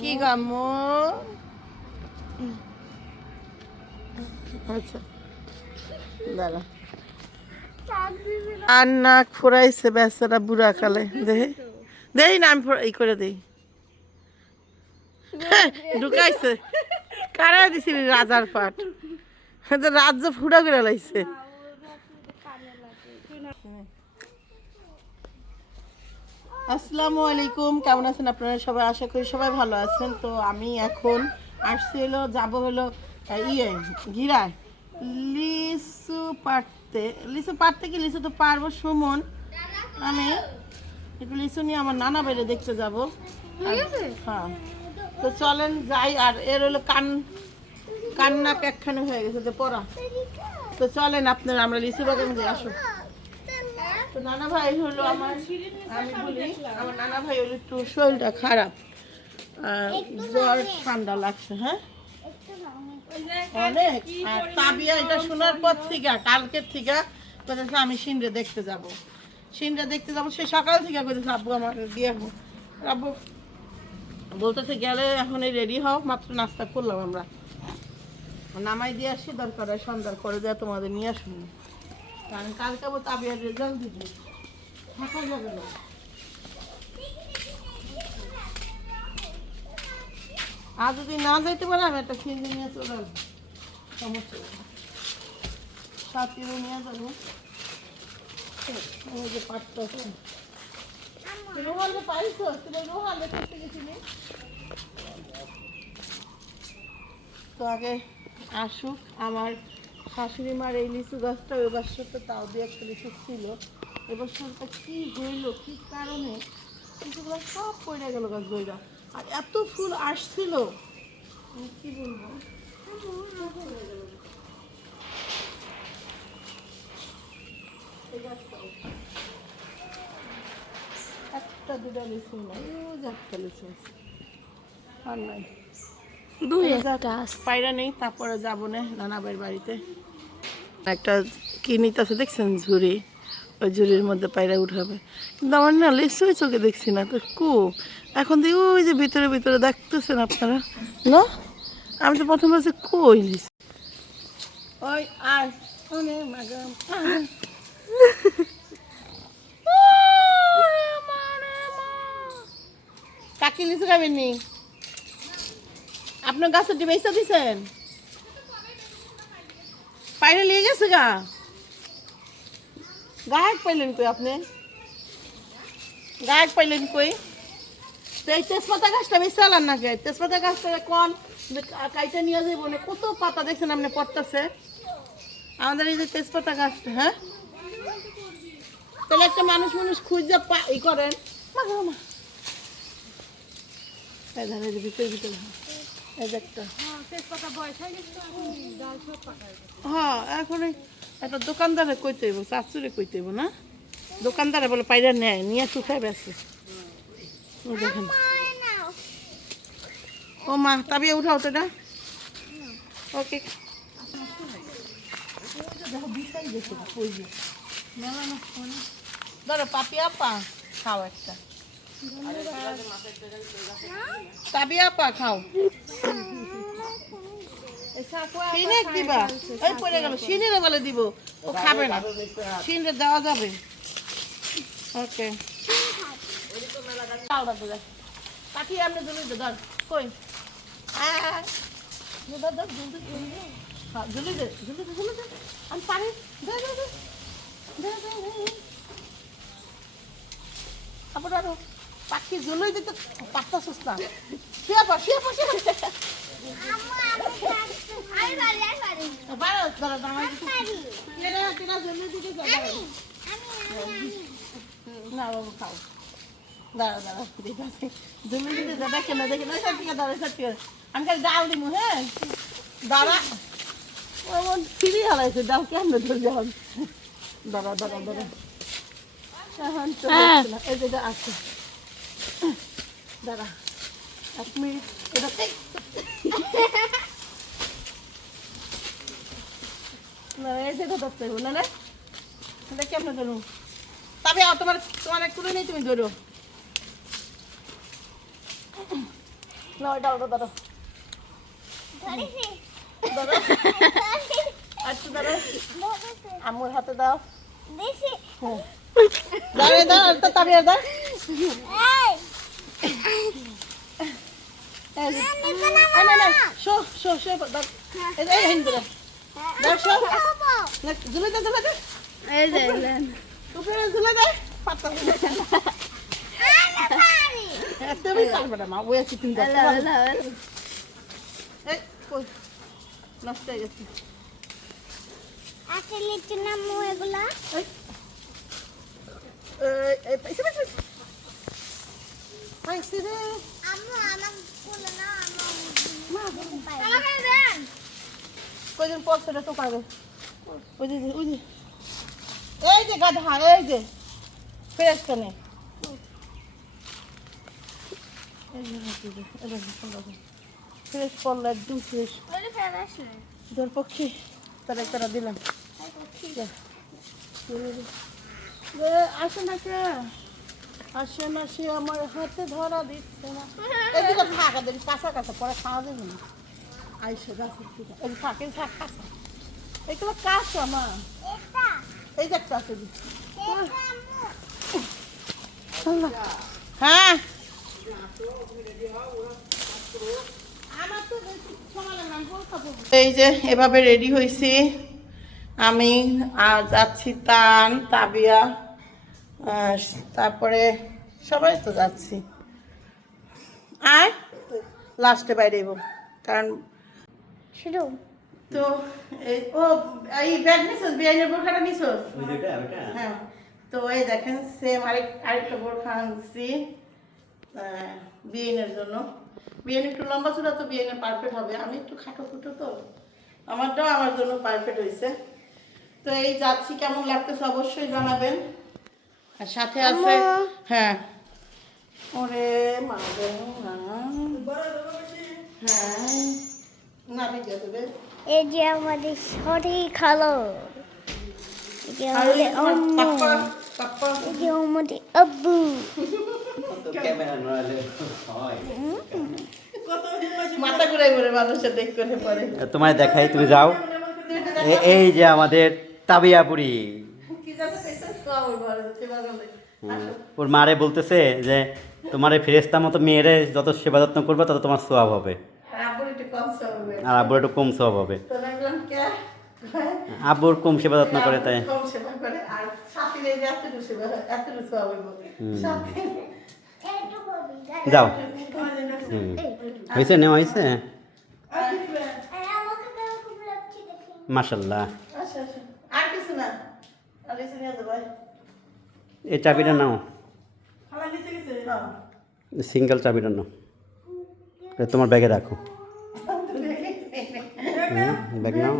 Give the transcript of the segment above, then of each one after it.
কি গামো? আচ্ছা দাঁড়া, আর নাক ফুরাইছে বেচারা বুড়া কালে। দেই দেই না আমি এই করে দেই। ঢুকাইছে কারা দিছিল রাজার পাট, রাজ্য ফুড়া করে লাইছে। আসসালামু আলাইকুম, কেমন আছেন আপনারা সবাই? আশা করি সবাই ভালো আছেন। তো আমি এখন আসছি হলো, যাবো হলো ঘিরায় লিচু পাড়তে। লিচু পাড়তে কি লিচু তো পারবো সুমন, আমি একটু লিচু নিয়ে আমার নানা বাইরে দেখতে যাবো। হ্যাঁ তো চলেন যাই। আর এর হলো কান্না একখানে হয়ে গেছে তো পড়া। তো চলেন আপনারা আমরা লিচু বাগানে যাই, আসো। তো নানা ভাই হলো আমার, আমি বলি আমার নানা ভাই হলো একটু শরীরটা খারাপ, জ্বর ঠান্ডা লাগছে। হ্যাঁ অনেক। আর তাবিয়া এটা শোনার পর থেকে কালকের থেকে কোথাও আমি সিন্ডে দেখতে যাব, সিন্ডে দেখতে যাবো। সে সকাল থেকে কোথাও আব্বু আমার দিয়ে আব্বু বলতেছে গেলে এখন রেডি হও, মাত্র নাস্তা করলাম আমরা, নামাই দিয়ে আসি, দরকার হয় সন্ধ্যার করে দেওয়া তোমাদের নিয়ে আসুন। কারণ কালকে আবার তাবিয়ার রেজাল্ট দিবে, থাকা যাবে না। আর যদি না যাইতে পারে আমি একটা ফিল্ডে নিয়ে চলে আসবো, সমস্যা সাথীরও নিয়ে যাবো। ওই যে পাটটা রোহালে পাইছো, তুমি রোহালে করতে গেছিলি। তো আগে আসুক আমার শাশুড়ি মার এই লিচু গাছটা, ওই বছরটা তাও দিয়ে একটা লিচু ছিল, এবছরটা কি হইল কি কারণে লিচুগুলো সব পড়ে গেল গাছ দইরা। আর এত ফুল আসছিল কি বলবো, একটা দুটা লিচু নাই, ও যে একটা লিচু আছে আর নাই, পায়রা নেই। তারপরে যাবো না নানাবাইয়ের বাড়িতে, একটা কি নিতেছে দেখছেন ঝুড়ি, ওই ঝুড়ির মধ্যে পায়রা উঠাবে। কিন্তু আমার না লিচুই চোখে দেখছি না তো কো, এখন দেখি ওই যে ভিতরে ভিতরে দেখতেছেন আপনারা না, আমি তো প্রথম বলছি কই লিচু, ওই আর কাকি লিচু খাবেন নি? আপনার গাছের ডিবাইসা দিছেন, পায়রা নিয়ে গেছে গা, গায়ক পাইলেন কই আপনি, গায়ক পাইলেন কই? এই তেজপাতা গাছটা বেশি চালান না কে? তেজপাতা গাছটা কোন কাইটা নিয়ে যাইব না, কত পাতা দেখছেন আপনি পড়তেছে আমাদের এই যে তেজপাতা গাছটা। হ্যাঁ তাহলে একটা মানুষ খুঁজে ই করেন ভিতরে ভিতরে হ্যাঁ এখন একটা দোকানদারে কইতে হইব, চাচুরে কইতে হইব না, দোকানদারে বলে পাইরা নেয়, নিয়ে শুকায় বেছে। দেখেন ও মা তাবিয়ে উঠাও তো এটা, ওকে ধরো পাপিয়া পা খাও একটা, তাবিয়া পা খাও, সিনে দিবা, ওই পড়ে গেল সিনে বলে দিব, ও খাবে না, সিনে দেওয়া যাবে। ওকে কাঠি আপনি জমি ধর কই ঝুলি দে ঝুলি দে ঝুলি দে, আমি পারি তারপর আরো পাখি ঝুলই দিতে পাত্তা সুস্তা, শুয়ে পড় শুয়ে পড় শুয়ে না বাবু খাও, দাঁড়া দাঁড়া দিতেছে জমি দিতে দেখে না দেখে না, দাঁড়া সত্যি আমি খালি ডাল দিব। হ্যাঁ দাঁড়া ওমন ফিরি হারাইছে, ডাল কেমন ধরে যান, দাঁড়া দাঁড়া দাঁড়া এখন তো না, এই যে আছে দাঁড়া 1 মিনিট, এটা না এই যে ধরতে হইব না রে, এটা কেমন ধরুন তবে তোমার তোমার তুলে নেই, তুমি ধরো না ওইটা ওটা ধরো ধরো আচ্ছা ধরো আম্মুর হাতে দাও দাঁড়িয়ে দাও আর তো তাড়িয়ে দাও শো শো শো এই হিন্দু দাও শো ঝুলে দে ঝুলে দে এই যে উপরে ঝুলে দে পাতা তুমি পারবে না মা ওই আছে তুমি এই কই নষ্ট হয়ে গেছে আসলে লিচু নামু এগুলা এই পাইছে পাইছে পাইছে রে আম্মু আমার কোলে না আমাকে দেন কয়দিন পর সেটা তো পাবে ওই যে এই যে গাধা এই যে ফ্রেশ কানে ফ্রেশ করলো একদম ফ্রেশ তোর পক্ষে তারা তারা দিলাম আসে না কে আসে না সে আমার হাতে ধরা দিচ্ছে না এদিকে থাক এদের কাঁচা কাঁচা পরে খাওয়া যাবে না আইসে গাছের থেকে এই থাক এই থাক কাঁচা এগুলো কাঁচা মা এই যে একটা আছে হ্যাঁ এই যে এভাবে রেডি হয়েছি আমি আর যাচ্ছি তান তাবিয়া তারপরে সবাই তো যাচ্ছি আর লাস্টে বাইরে যাবো কারণ শুরু তো এই ও এই ব্যাগ নিছোস বিয়াইনের বোরখাটা নিছোস হ্যাঁ তো এই দেখেন সেম আরেকটা বোরখা আনছি বিয়াইনের জন্য বিয়াইন একটু লম্বা চূড়া তো বিয়াইনের পারফেক্ট হবে আমি একটু খাটো ফুটো তো আমারটাও আমার জন্য পারফেক্ট হয়েছে তো এই যাচ্ছি কেমন লাগতেছে অবশ্যই জানাবেন আর সাথে আছে হ্যাঁ ওরে মা হ্যাঁ না ভিজে দেবে এই যে আমাদের সঠিক খালো এই যে আমাদের আম্মু এই যে আমাদের আব্বু মাথা ঘুরাই পড়ে মানুষের দেখ করে পরে তোমায় দেখাই তুমি যাও এই যে আমাদের তাবিয়াপুরি ওর মারে বলতেছে যে তোমার এই ফেরেস্তা মতো মেয়েরে যত সেবা যত্ন করবে তত তোমার সোয়াব হবে আর আব্বুর একটু কম সোয়াব হবে আব্বুর কম সেবা যত্ন করে তাই যাও হয়েছে নেওয়া হয়েছে মাশাল্লাহ এই চাবিটা নাও সিঙ্গেল চাবিটা নাও তোমার ব্যাগে রাখো ব্যাগ নাও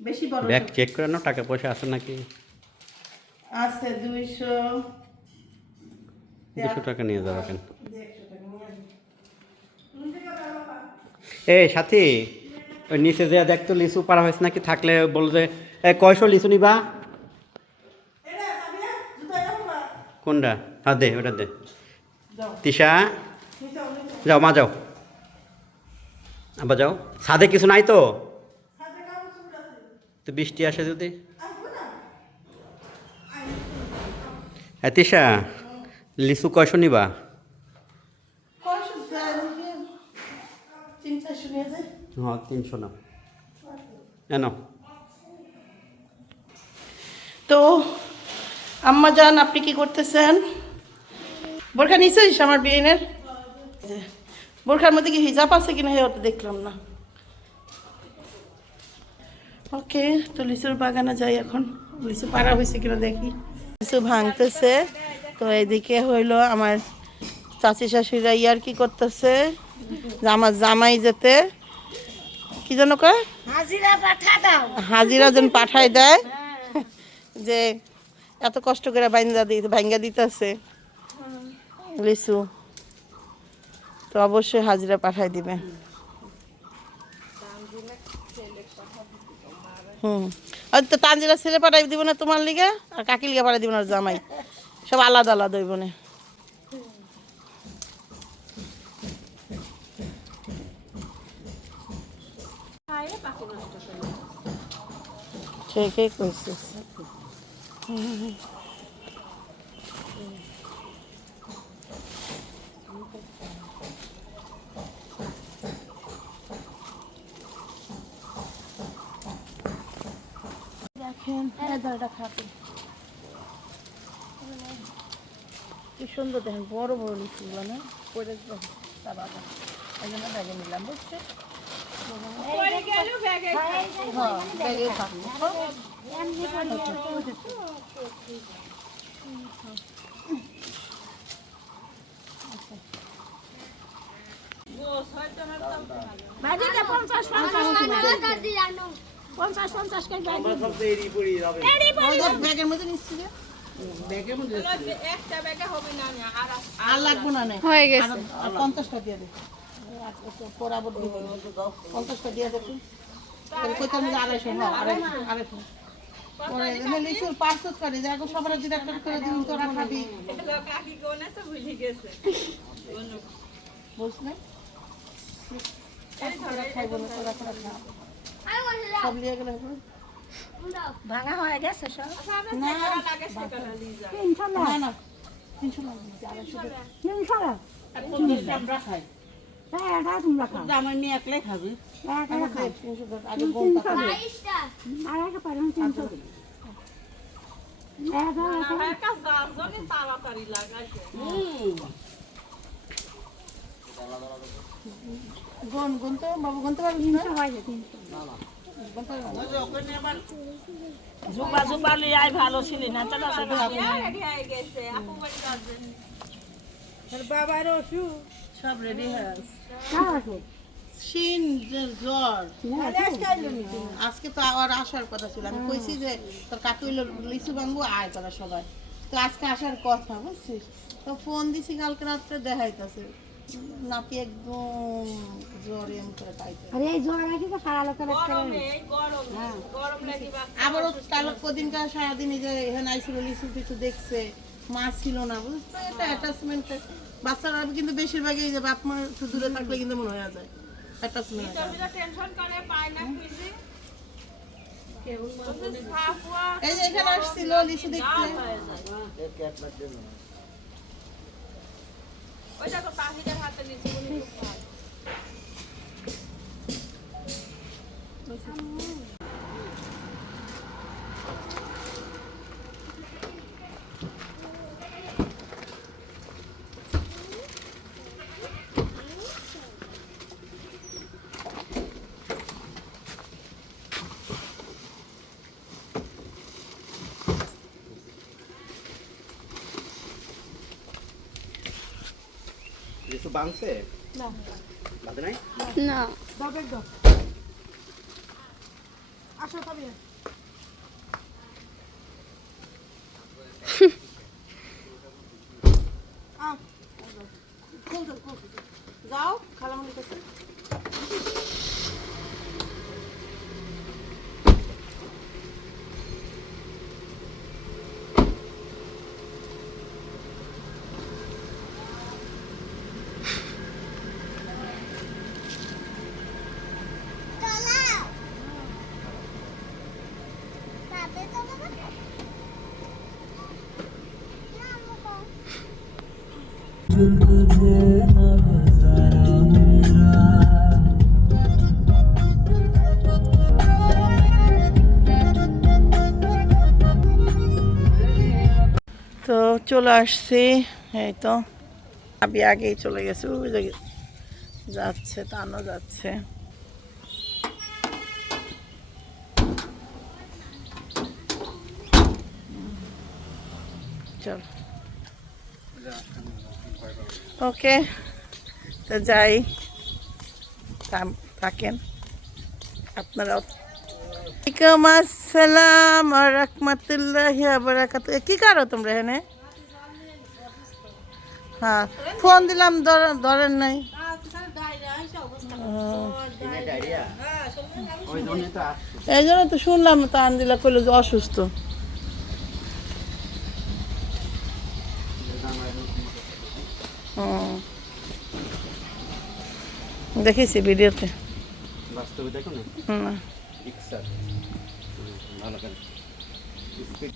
বেশি বড় ব্যাগ চেক করে নাও টাকা পয়সা আছে নাকি আছে 200 টাকা নিয়ে যাও কেন এই সাথী ওই নিচে যে দেখতো লিচু পাড়া হয়েছে নাকি থাকলে বল যে কয়শো লিচু নিবা কোনটা হ্যাঁ দে ওটা দে তিশা যাও মা যাও আবার যাও ছাদে কিছু নাই তো তো বৃষ্টি আসে যদি হ্যাঁ তিশা লিচু কয়শো নিবা হ্যাঁ 300 না কেন তো আম্মা জান আপনি কি করতেছেন বোরখা নিছিস আমার বিয়েনের বোরখার মধ্যে কি হিজাব আছে কিনা ওটা দেখলাম না ওকে তো লিচুর বাগানে যাই এখন লিচু পাড়া হয়েছে কিনা দেখি লিচু ভাঙতেছে তো এদিকে হইলো আমার চাচি শাশুড়িরা ইয়ার কি করতেছে আমার জামাই যেতে কি যেন কয় হাজিরা যেন পাঠায় দেয় যে এত কষ্ট করে ভাঙ্গা দিতেছে লিচু তো অবশ্যই হাজিরা পাঠায় দিবে আর তো তানজিলা ছেলে পাঠাই দিব না তোমার লিগে, আর কাকি লিগে পাঠাই দিব না জামাই, সব আলাদা আলাদা হইব না। ঠিকই কইছিস। দেখেন দাদাটা খাবে কি সুন্দর, দেখেন বড় বড় লিচুগুলো না পরে বাবা এই জন্য ব্যাগে নিলাম, বুঝছে? ব্যাগে থাকবো। ব্যাগের মধ্যে নিচ্ছি যে ব্যাগের মধ্যে আর লাগবো না, হয়ে গেছে। 50টা দিয়ে দে, পরাবর দিব 50টা দিয়ে দেখুন, কইতাম যে 250, হ্যাঁ 250। পরে লিচুর পার্সেস করে যে এখন সবার যদি একটা করে দিন তোরা খাবি, বুঝলে? খাইব না তোরা খারাপ না, সব লিয়ে গেলে ভাঙা হয়ে গেছে সব। না না না 300 আমরা খাই, আমার মেয়ে একলাই খাবে, আগে বোনটা খাবে। গুন গুন তো বাবু গুনতে পারবি না? জুবা জুবা লিয়ে আই ভালো ছিলি না তো বাবার ওষুধ সব রেডি হয়ে আছে। শিন জ্বর আজকে তো আবার আসার কথা ছিল, আমি কইছি যে তোর কাকু লিচু ভাঙবো আয় তোরা সবাই, তো আজকে আসার কথা বুঝছিস। তো ফোন দিছি কালকে রাত্রে দেখাইতেছে নাকি একদম জ্বর এম করে পাইতে, আবারও কালক কদিনকার সারাদিন যে এখানে আইছিল লিচু টিচু দেখছে, মা ছিল না বুঝতে, এটা অ্যাটাচমেন্ট বাচ্চারা কিন্তু বেশিরভাগই এই যে বাপ মা একটু দূরে থাকলে কিন্তু মনে হয়ে যায় অ্যাটাচমেন্ট। এই যে এখানে আসছিল লিচু দেখতে, লিচু বাংছে না বাদে নাই না বাবের দাও আসো তবে যাও খালামুনির কাছে। তো চলে আসছি, এই তো আমি আগেই চলে গেছে, ওই যে যাচ্ছে টানো যাচ্ছে। চল ওকে, তো যাই, থাকেন আপনারা। ওয়ালাইকুম আসসালাম ওয়া রাহমাতুল্লাহি ওয়া বারাকাতুহু। কি করো তোমরা এখানে? হ্যাঁ ফোন দিলাম ধরেন নাই। ওই জন্যই তো আসছি। এই জন্য তো শুনলাম তানজিলা কইলো যে অসুস্থ। হুম। দেখেছি ভিডিওতে। বাস্তবে দেখো না না রিক্সা ভালো করে স্পিড